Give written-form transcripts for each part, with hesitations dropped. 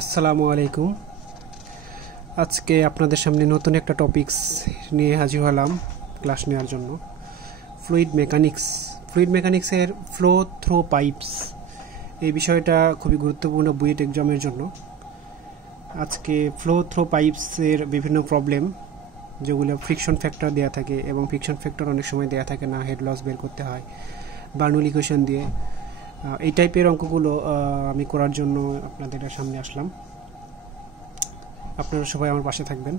আসসালামু আলাইকুম। আজকে আপনাদের সামনে নতুন একটা টপিকস নিয়ে হাজির হলাম ক্লাস নেওয়ার জন্য। ফ্লুইড মেকানিক্সের ফ্লো থ্রো পাইপস, এই বিষয়টা খুবই গুরুত্বপূর্ণ বুয়েট এক্সামের জন্য। আজকে ফ্লো থ্রো পাইপসের বিভিন্ন প্রবলেম, যেগুলো ফ্রিকশন ফ্যাক্টর দেওয়া থাকে এবং ফ্রিকশন ফ্যাক্টর অনেক সময় দেওয়া থাকে না, হেড লস বের করতে হয় বার্নৌলি ইকুয়েশন দিয়ে। এই টাইপের অঙ্কগুলো আমি করার জন্য আপনাদের সামনে আসলাম। আপনারা সবাই আমার পাশে থাকবেন।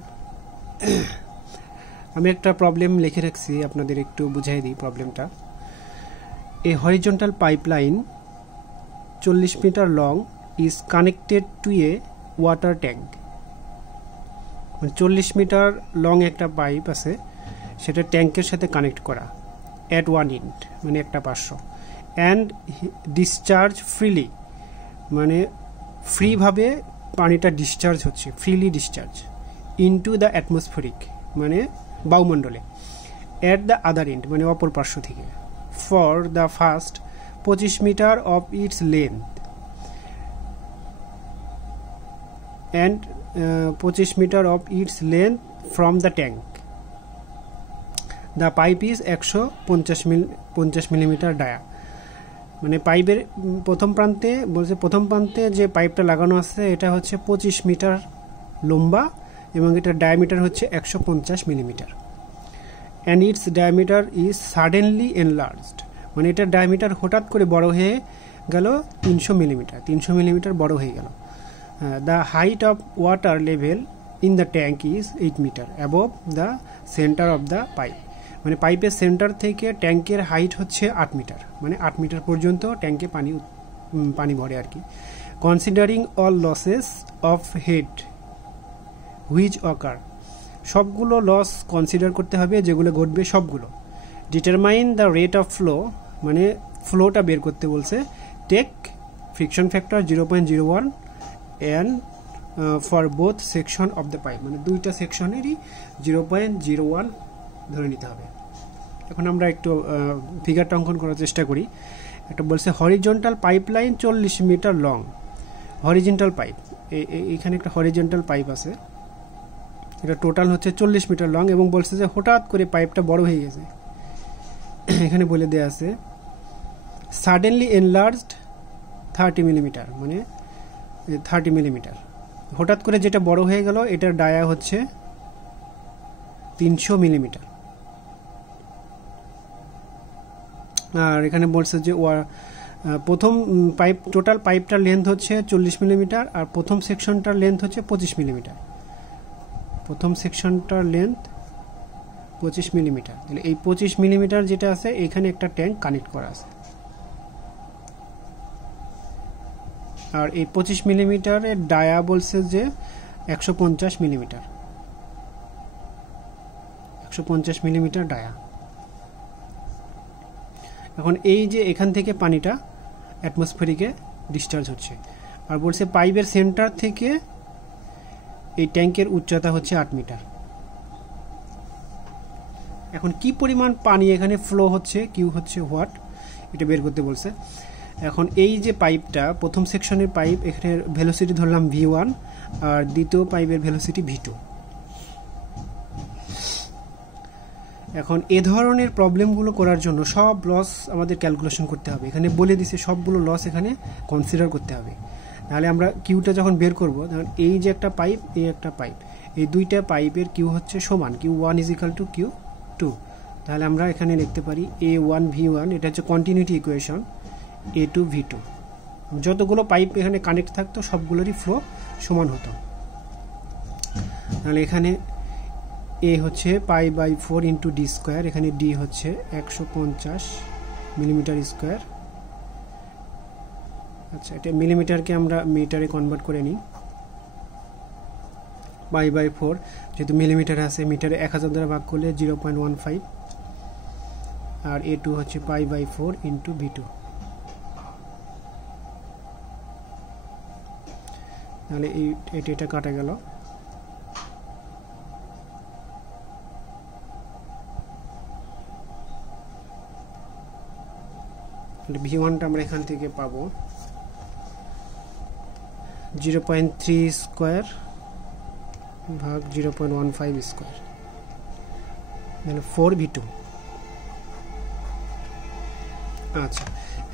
আমি একটা প্রবলেম লিখে রাখছি, আপনাদের একটু বুঝাই দিই প্রবলেমটা। A horizontal pipeline 40 metre long is connected to a water tank. 40 metre long একটা পাইপ আছে, সেটা ট্যাঙ্কের সাথে কানেক্ট করা অ্যাট ওয়ান এন্ড, মানে একটা পার্শ্ব। অ্যান্ড ডিসচার্জ ফ্রিলি, মানে ফ্রিভাবে পানিটা ডিসচার্জ হচ্ছে, freely discharge into the atmospheric, মানে বায়ুমণ্ডলে। অ্যাট দ্য আদার এন্ড, মানে অপর পার্শ্ব থেকে। For the first 25 metre of its length and 25 metre of its length from the tank. The pipe is 150 millimetre dia. মানে পাইপের প্রথম প্রান্তে যে পাইপটা লাগানো আছে এটা হচ্ছে 25 মিটার লম্বা এবং এটার ডায়ামিটার হচ্ছে 150 millimetre. And it's diameter is suddenly enlarged, মানে এটার ডায়ামিটার হঠাৎ করে বড় হয়ে গেল 300 মিলিমিটার বড় হয়ে গেল। The height of water level in the tank is 8 metre above the centre of the pipe. মানে পাইপের সেন্টার থেকে ট্যাঙ্কের হাইট হচ্ছে 8 মিটার, মানে 8 মিটার পর্যন্ত ট্যাঙ্কে পানি ভরে আর কি। Considering all losses of head which occur, সবগুলো লস কনসিডার করতে হবে যেগুলো ঘটবে সবগুলো। Determine the rate of flow, মানে ফ্লোটা বের করতে বলছে। Take friction factor 0.01 and for both section of the pipe, মানে দুইটা সেকশনেরই 0.01 ধরে নিতে হবে। এখন আমরা একটু ফিগারটা অঙ্কন করার চেষ্টা করি। একটা বলছে horizontal pipeline 40 metre long, horizontal pipe, এখানে একটা হরিজন্টাল পাইপ আছে, এটা টোটাল হচ্ছে 40 মিটার লং এবং বলছে যে হঠাৎ করে পাইপটা বড় হয়ে গেছে। এখানে বলে দেয়া আছে সাডেনলি এনলার্জড 30 মিলিমিটার, মানে 30 মিলিমিটার হঠাৎ করে যেটা বড় হয়ে গেল, এটার ডায়া হচ্ছে 300 মিলিমিটার। আর এখানে বলছে যে প্রথম পাইপ, টোটাল পাইপটার লেন্থ হচ্ছে 40 মিলিমিটার আর প্রথম সেকশনটার লেন্থ হচ্ছে 25 মিলিমিটার। প্রথম সেকশনটার লেন্থ 25 মিলিমিটার, তাহলে এই 25 মিলিমিটার যেটা আছে এখানে একটা ট্যাঙ্ক কানেক্ট করা আছে। আর এই 25 মিলিমিটারের ডায়া বলছে যে 150 মিলিমিটার, 150 মিলিমিটার ডায়া। এখন এই যে এখান থেকে পানিটা অ্যাটমসফেরিকে ডিসচার্জ হচ্ছে, আর বলছে পাইপের সেন্টার থেকে এই ট্যাঙ্কের উচ্চতা হচ্ছে 8 মিটার। এখন কি পরিমাণ পানি এখানে ফ্লো হচ্ছে, কিউ হচ্ছে হোয়াট, এটা বের করতে বলছে। এখন এই যে পাইপটা, প্রথম সেকশনের পাইপ, এখানে ভেলোসিটি ধরলাম v1 আর দ্বিতীয় পাইপের ভেলোসিটি v2। এখন এ ধরনের প্রবলেমগুলো করার জন্য সব লস আমাদের ক্যালকুলেশন করতে হবে। এখানে বলে দিছে সবগুলো লস এখানে কনসিডার করতে হবে, তাহলে আমরা কিউটা যখন বের করব, তখন এই যে একটা পাইপ, এই একটা পাইপ, এই দুইটা পাইপের কিউ হচ্ছে সমান, Q1 = Q2। তাহলে আমরা এখানে লিখতে পারি A1 V1, এটা হচ্ছে কন্টিনিউটি ইকুয়েশন, A2 V2। যতগুলো পাইপ এখানে কানেক্ট থাকতো সবগুলোরই ফ্লো সমান হতো। তাহলে এখানে এ হচ্ছে π/4 × d স্কোয়ার, এখানে ডি হচ্ছে 150 মিলিমিটার স্কোয়ার। আচ্ছা, এটা মিলিমিটারকে আমরা মিটারে কনভার্ট করে নিই। π/4 যেহেতু মিলিমিটার আছে, মিটারে 1000 দ্বারা ভাগ করলে 0.15, আর A2 হচ্ছে π/4 × V2। তাহলে এটা কাটা গেল। V1টা আমরা এখান থেকে পাবো 0.3 স্কোয়ার ভাগ 0.15 স্কোয়ার, তাহলে 4v2। আচ্ছা,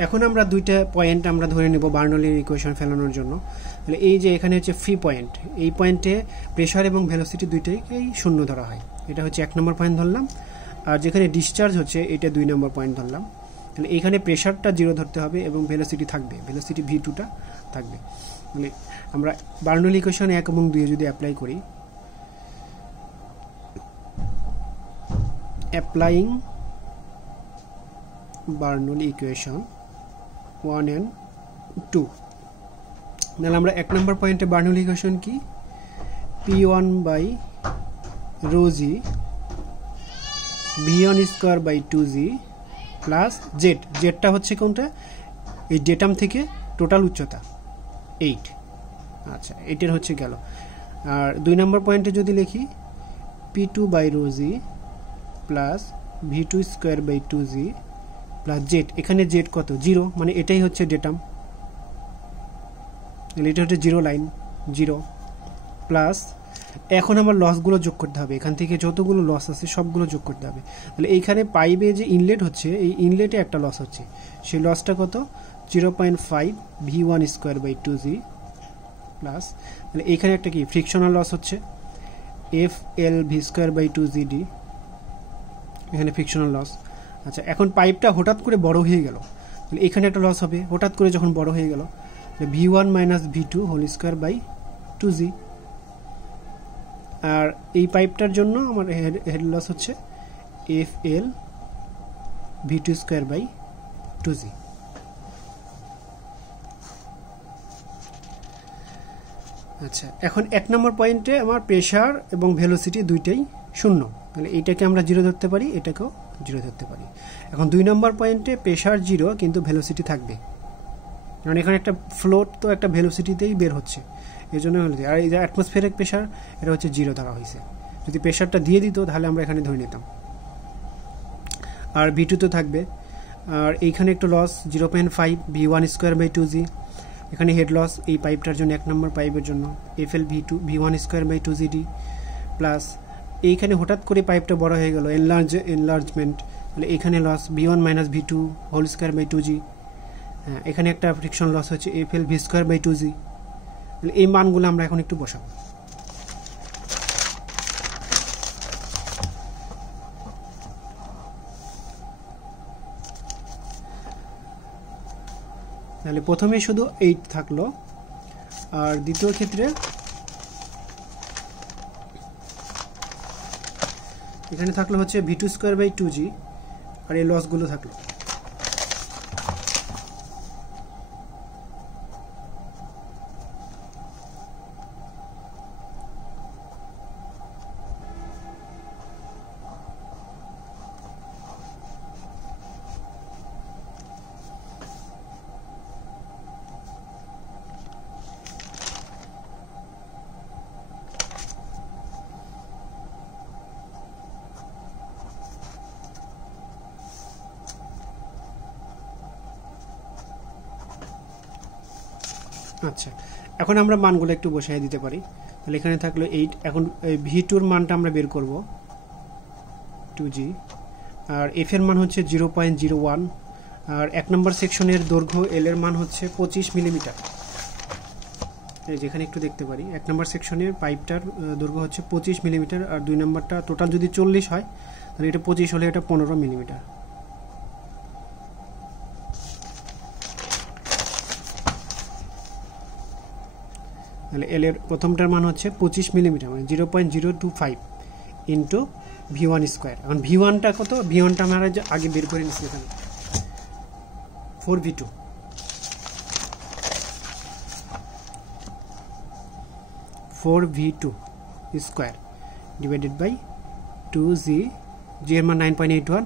এখন আমরা দুইটা পয়েন্ট আমরা ধরে নেব বার্নৌলির ইকুয়েশন ফেলানোর জন্য। তাহলে এই যে এখানে হচ্ছে ফ্রি পয়েন্ট, এই পয়েন্টে প্রেশার এবং ভেলোসিটি দুইটাকেই শূন্য ধরা হয়, এটা হচ্ছে 1 নম্বর পয়েন্ট ধরলাম। আর যেখানে ডিসচার্জ হচ্ছে এটা 2 নম্বর পয়েন্ট ধরলাম। তাহলে এখানে প্রেশারটা 0 ধরতে হবে এবং ভেলোসিটি থাকবে, ভেলোসিটি v2টা থাকবে। তাহলে আমরা বার্নৌলি ইকুয়েশন 1 এবং 2 যদি অ্যাপ্লাই করি, অ্যাপ্লাইং বার্নৌলি ইকুয়েশন 1 and 2, তাহলে আমরা 1 নম্বর পয়েন্টে বার্নৌলি ইকুয়েশন কি, P1 by rho g V1 square by 2g plus Z, জেডটা হচ্ছে কোনটা, এই ডেটাম থেকে টোটাল উচ্চতা 8। আচ্ছা, এটার হচ্ছে গেল। আর 2 নম্বর পয়েন্টে যদি লিখি P2 by rho g plus V2 square by 2g plus z, এখানে জেড কত, 0, মানে এটাই হচ্ছে ডেটাম, এটা হচ্ছে 0 লাইন 0 প্লাস। এখন আমার লসগুলো যোগ করতে হবে, এখান থেকে যতগুলো লস আছে সবগুলো যোগ করতে হবে। তাহলে এইখানে পাইপে যে ইনলেট হচ্ছে, এই ইনলেটে একটা লস হচ্ছে, সেই লসটা কত, 0.5 V1 square by 2g plus, তাহলে এইখানে একটা কি ফ্রিকশনাল লস হচ্ছে FL V square by 2gd, এখানে ফ্রিকশনাল লস। আচ্ছা, এখন পাইপটা হঠাৎ করে বড় হয়ে গেল, তাহলে এখানে একটা লস হবে, হঠাৎ করে যখন বড় হয়ে গেল, V1 minus V2 whole square by 2g। আর এই পাইপটার জন্য আমার হেড লস হচ্ছে FL V2 square by 2g। আচ্ছা, এখন 1 নম্বর পয়েন্টে আমার প্রেশার এবং ভেলোসিটি দুইটাই শূন্য, তাহলে এইটাকে আমরা 0 ধরতে পারি, এটাকেও 0 ধরতে পারি। এখন 2 নম্বর পয়েন্টে প্রেশার 0 কিন্তু ভেলোসিটি থাকবে, কারণ এখানে একটা ফ্লোট তো একটা ভেলোসিটিতেই বের হচ্ছে, এই জন্য হলো। আর এই যে অ্যাটমসফিয়ারিক প্রেশার, এটা হচ্ছে 0 ধরা হয়েছে। যদি প্রেশারটা দিয়ে দিত তাহলে আমরা এখানে ধরে নিতাম। আর V2 তো থাকবে, আর এইখানে একটু loss 0.5 V1 square by 2g, এখানে হেড লস এই পাইপটার জন্য 1 নম্বর পাইপের জন্য FL V1 square by 2gd plus এইখানে হঠাৎ করে পাইপটা বড় হয়ে গেল, এনলার্জমেন্ট, তাহলে এখানে loss V1 minus V2 whole square by 2g, এখানে একটা ফ্রিকশন লস হচ্ছে FL V square by 2g। তাহলে এই মানগুলো আমরা এখন একটু বসাবো। তাহলে প্রথমে শুধু 8 থাকলো, আর দ্বিতীয় ক্ষেত্রে এখানে থাকলো হচ্ছে V2 স্কোয়ার বাই 2g, আর এই লসগুলো থাকলো। আচ্ছা, এখন আমরা মানগুলো একটু বসাই দিতে পারি। তাহলে এখানে থাকলো 8, এখন V2 এর মানটা আমরা বের করব 2g, আর F এর মান হচ্ছে 0.01, আর 1 নম্বর সেকশনের দৈর্ঘ্য L এর মান হচ্ছে 25 মিলিমিটার। এই যেখানে একটু দেখতে পারি 1 নম্বর সেকশনের পাইপটার দৈর্ঘ্য হচ্ছে 25 মিলিমিটার, আর 2 নম্বরটা টোটাল যদি 40 হয় তাহলে এটা 25 হলে এটা 15 মিলিমিটার। তাহলে L এর প্রথমটার মান হচ্ছে 25 মিলিমিটার, মানে 0.025 ইন্টু V1 স্কোয়ার। এখন V1টা কত, V1টা আমরা আগে বের করে নিচ্ছি, এখানে 4v2 square divided by 2g, g এর মান 9.81,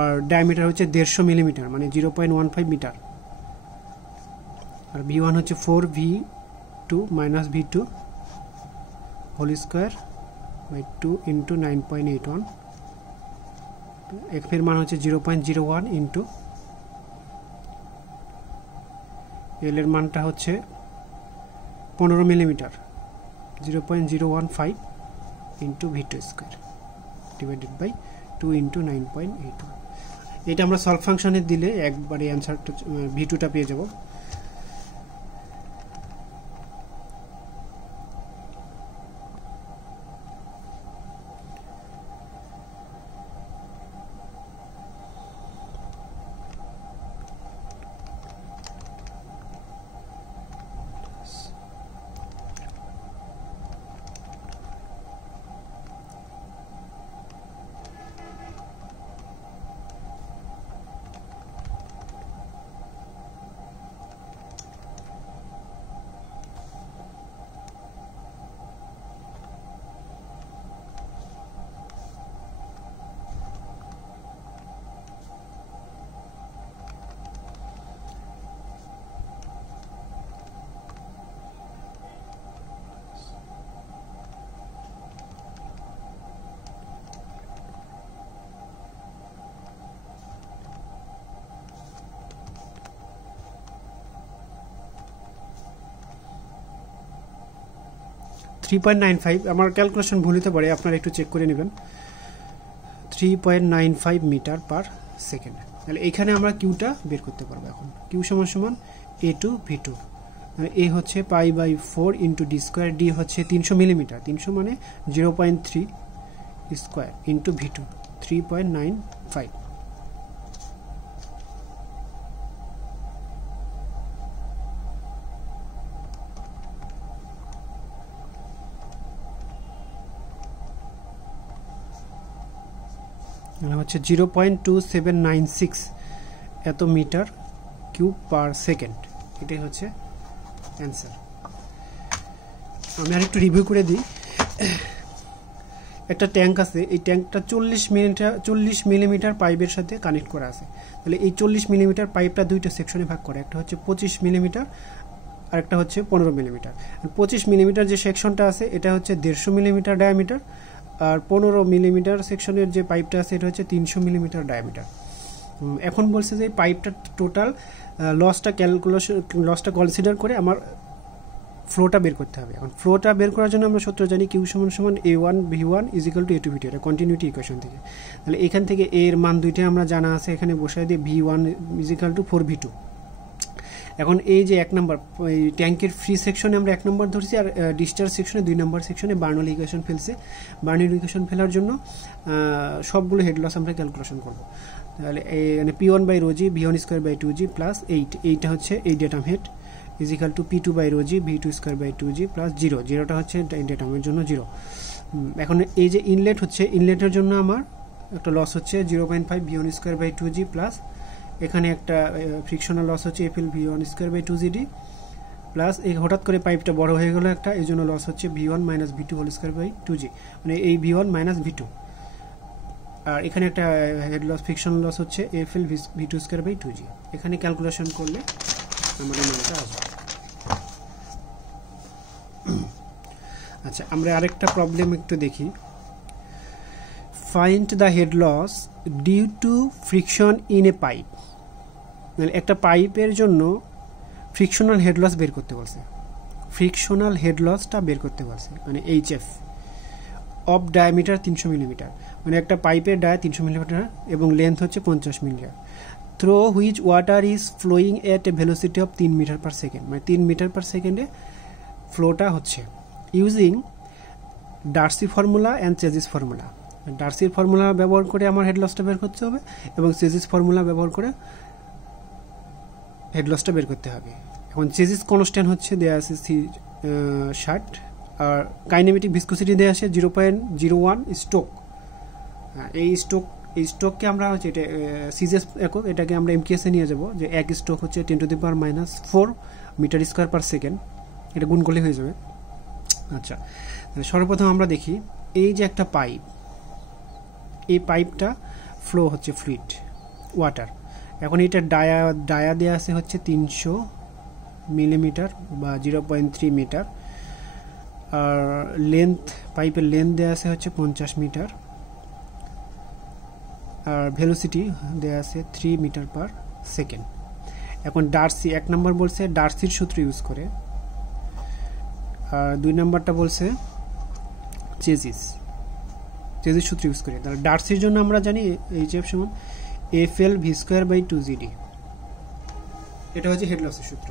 আর ডায়ামিটার হচ্ছে 150 মিলিমিটার, মানে 0.15 মিটার। আর V1 হচ্ছে 4v2 minus V2 whole square by 2 into 9.81, F এর মান হচ্ছে 0.01 ইন্টু L এর মানটা হচ্ছে 15 millimetre, 0.015 into V2 square divided by 2 into 9.81। এটা আমরা সলভ ফাংশনে দিলে একবারে অ্যান্সারটা V2টা পেয়ে যাব। আমার ক্যালকুলেশন ভুল হতে পারে, আপনারা একটু চেক করে নেবেন। 3.95 মিটার পার সেকেন্ড। তাহলে এখানে আমরা কিউটা বের করতে পারবো। এখন কিউ সমান সমান A2 V2, মানে এ হচ্ছে π/4 ইন্টু ডি স্কোয়ার, ডি হচ্ছে 300 মিলিমিটার, 300 মানে 0.3 স্কোয়ার ইন্টু V2 3.95। হচ্ছে 0.2796 এত মিটার কিউব পার সেকেন্ড। এটাই হচ্ছে অ্যান্সার। আমি আর একটু রিভিউ করে দিই। একটা ট্যাঙ্ক আছে, এই ট্যাঙ্কটা 40 মিলিমিটার পাইপের সাথে কানেক্ট করা আছে। তাহলে এই 40 মিলিমিটার পাইপটা দুইটা সেকশনে ভাগ করে, একটা হচ্ছে 25 মিলিমিটার আর একটা হচ্ছে 15 মিলিমিটার। 25 মিলিমিটার যে সেকশনটা আছে এটা হচ্ছে 150 মিলিমিটার ডায়ামিটার, আর 15 মিলিমিটার সেকশনের যে পাইপটা আছে এটা হচ্ছে 300 মিলিমিটার ডায়ামিটার। এখন বলছে যে পাইপটা টোটাল লসটা কনসিডার করে আমার ফ্লোটা বের করতে হবে। এখন ফ্লোটা বের করার জন্য আমরা সূত্র জানি কিউ সমান সমান A1 V1 = A2 V2, এটা কন্টিনিউটি ইকুয়েশন থেকে। তাহলে এখান থেকে এ এর মান দুইটা আমরা জানা আছে, এখানে বসায় দিয়ে V1 = 4V2। এখন এই যে এক নম্বর ট্যাঙ্কের ফ্রি সেকশনে আমরা 1 নম্বর ধরছি, আর ডিসচার্জ সেকশনে 2 নম্বর সেকশনে বার্নৌলি ইকুয়েশন ফেলছে। বার্নৌলি ইকুয়েশন ফেলার জন্য সবগুলো হেড লস আমরা ক্যালকুলেশন করব। তাহলে মানে P1/ρg V1² / 2g প্লাস 8, এইটা হচ্ছে এই datum head = P2/ρg V2² / 2g plus 0, 0টা হচ্ছে ডেটামের জন্য 0। এখন এই যে ইনলেট হচ্ছে, ইনলেটের জন্য আমার একটা লস হচ্ছে 0.5 V1² / 2g প্লাস এখানে একটা ফ্রিকশনাল লস হচ্ছে FL V1² / 2gd প্লাস এই হঠাৎ করে পাইপটা বড় হয়ে গেল একটা, এই জন্য লস হচ্ছে V1 - V2² / 2g, মানে এই V1 - V2। আর এখানে একটা হেড লস ফ্রিকশনাল লস হচ্ছে FL V2² / 2g। এখানে ক্যালকুলেশন করলে আমাদের মানটা আসবে। আচ্ছা, আমরা আরেকটা প্রবলেম একটু দেখি। Find the head loss due to friction in a pipe. একটা পাইপের জন্য ফ্রিকশনাল হেড লস বের করতে বলছে, ফ্রিকশনাল হেড লসটা বের করতে বলছে, মানে HF অফ ডায়ামিটার 300 মিলিমিটার, মানে একটা পাইপের ডায়া 300 মিলিমিটার এবং লেন্থ হচ্ছে 50 millimetre, through which water is flowing at a velocity of 3 metre per second, মানে 3 মিটার পার সেকেন্ডে ফ্লোটা হচ্ছে। Using Darcy formula and Chezy's formula. ডার্সির ফর্মুলা ব্যবহার করে আমার হেড লসটা বের করতে হবে এবং চেজিস ফর্মুলা ব্যবহার করে হেড লসটা বের করতে হবে। এখন চেজিস কনস্ট্যান্ট হচ্ছে দেয়া আছে 60, আর কাইনেমেটিক ভিসকোসিটি দেয়া আছে 0.01 স্ট্রোক। এই স্ট্রোককে আমরা হচ্ছে এটা সিজেস একক, এটাকে আমরা এমকেএসে নিয়ে যাব, যে এক স্ট্রোক হচ্ছে 10⁻⁻⁴ মিটার স্কোয়ার পার সেকেন্ড, এটা গুণ করলে হয়ে যাবে। আচ্ছা, সর্বপ্রথম আমরা দেখি এই যে একটা পাইপ, এই পাইপটা ফ্লো হচ্ছে ফ্লুইড ওয়াটার। এখন এটা ডায়া দেওয়া আছে হচ্ছে 300 মিলিমিটার বা 0.3 মিটার, আর লেন্থ পাইপের লেন্থ দেওয়া আছে হচ্ছে 50 মিটার, আর ভেলোসিটি দেওয়া আছে 3 মিটার পার সেকেন্ড। এখন ডার্সি 1 নম্বর বলছে ডার্সির সূত্র ইউজ করে আর 2 নাম্বারটা বলছে চেজিস সূত্র ইউজ করি। তাহলে ডার্সির জন্য আমরা জানি HF সমান FL v²/2GD, এটা হচ্ছে হেড লসের সূত্র।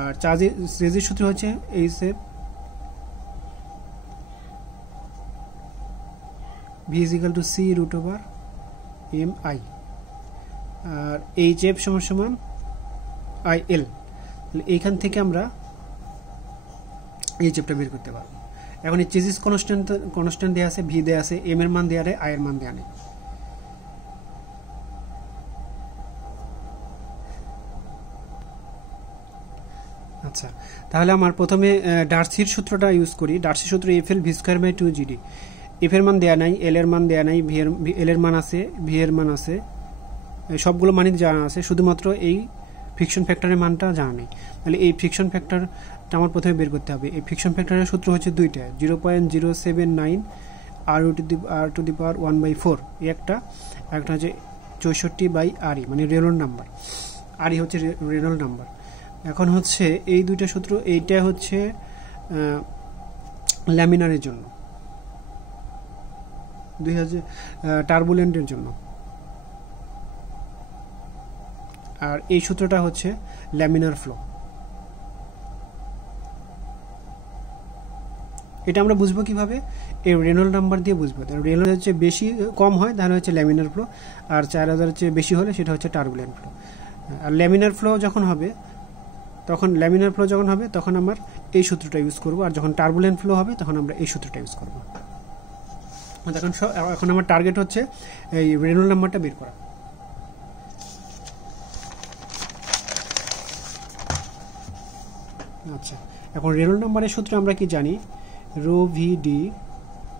আর চেজিস সূত্র হচ্ছে HF v = c√mi, আর HF সমান IL। এইখান থেকে আমরা HFটা বের করতে পারবো। এখন এই চেজিস কনস্ট্যান্ট দেওয়া আছে, ভি দেওয়া আছে, এম এর মান দেওয়া নেই, আই এর মান দেওয়া নেই। আচ্ছা, তাহলে আমার প্রথমে ডার্সির সূত্রটা ইউজ করি। ডার্সির সূত্র FL v²/2GD। এফ এর মান দেওয়া নাই, এল এর মান দেওয়া নাই, এল এর মান আছে, ভি এর মান আছে, সবগুলো মানই জানা আছে, শুধুমাত্র এই ফ্রিকশন ফ্যাক্টরের মানটা জানা নেই। তাহলে এই ফ্রিকশন ফ্যাক্টরটা আমার প্রথমে বের করতে হবে। এই ফ্রিকশন ফ্যাক্টরের সূত্র হচ্ছে দুইটা, 0.079 r⁴ এই একটা হচ্ছে 64/RE, মানে রেনল্ড নাম্বার। RE হচ্ছে রেনল্ড নাম্বার। এখন হচ্ছে এই দুইটা সূত্র, এইটা হচ্ছে ল্যামিনারের জন্য, 2000 টার্বুলেন্টের জন্য, আর এই সূত্রটা হচ্ছে ল্যামিনার ফ্লো। এটা আমরা বুঝবো কিভাবে? এই রেনল্ড নাম্বার দিয়ে বুঝবো। রেনল্ড হচ্ছে বেশি কম হয় তাহলে হচ্ছে ল্যামিনার ফ্লো, আর 4000 চেয়ে বেশি হলে সেটা হচ্ছে টার্বুলেন্ট ফ্লো। আর ল্যামিনার ফ্লো যখন হবে তখন আমার এই সূত্রটা ইউজ করব, আর যখন টার্বুলেন্ট ফ্লো হবে তখন আমরা এই সূত্রটা ইউজ করব। এখন আমার টার্গেট হচ্ছে এই রেনল্ড নাম্বারটা বের করা। আচ্ছা, এখন রেনল্ড নাম্বারের সূত্র আমরা কি জানি? ρVD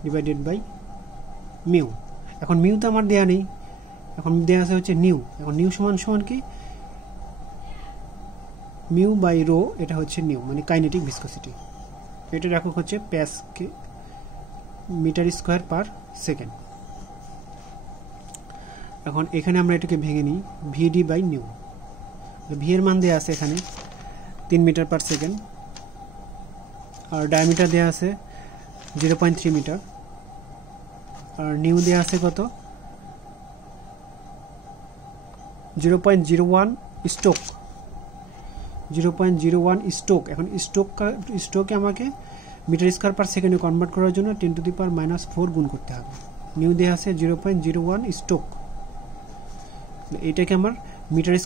/ mu. এখন মিউ তো আমার দেয়া নেই, এখন দেয়া আছে হচ্ছে নিউ। এখন নিউ সমান কি? মিউ বাই রো, এটা হচ্ছে নিউ, মানে কাইনেটিক ভিসকসিটি। এটার একক হচ্ছে প্যাসকে m²/s। এখন এখানে আমরা এটাকে ভেঙে নিই, VD/নিউ। ভি এর মান দেয়া আছে এখানে 3 m/s, আর ডায়ামিটার দেয়া আছে 0.3 মিটার, আর নিউ দেয়া আছে কত? 0.01 স্ট্রোক। 0.01 স্ট্রোক। এখন স্ট্রোকে আমাকে m²/s কনভার্ট করার জন্য 10⁻⁻⁴ গুণ করতে হবে। নিউ দেয়া আছে 0.01 স্ট্রোক, এটাকে আমার m²/s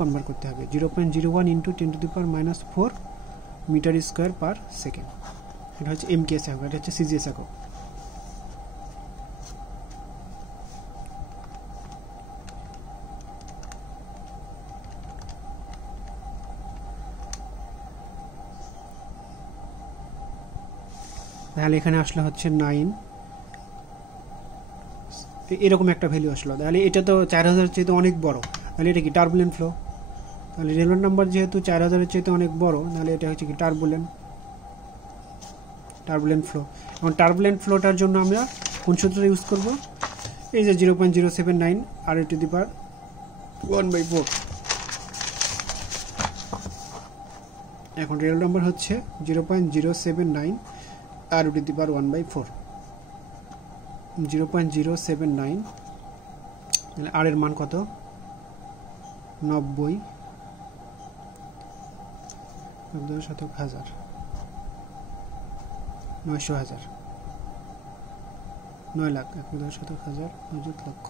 কনভার্ট করতে হবে। 0.01 × 10⁻⁴ m²/s। এটা হচ্ছে MKS একক, এটা হচ্ছে CGS একক। তাহলে এখানে আসলে হচ্ছে 9, এরকম একটা ভ্যালু আসলো। তাহলে এটা তো 4000 চেয়ে অনেক বড়, তাহলে এটা কি টার্বুলেন্ট ফ্লো? তাহলে রেনল্ড নাম্বার যেহেতু 4000 চেয়ে অনেক বড়, তাহলে এটা হচ্ছে কি টার্বুলেন্ট ফ্লো। এবং টার্বুলেন্ট ফ্লোটার জন্য আমরা কোন সূত্রটা ইউজ করব? এই যে 0.079 r⁴ এখন রেনল্ড নাম্বার হচ্ছে 0.079 r⁴ 0.079, আর এর মান কত? 90 10,000 900,000 9 লাখ 10,000 9 লক্ষ।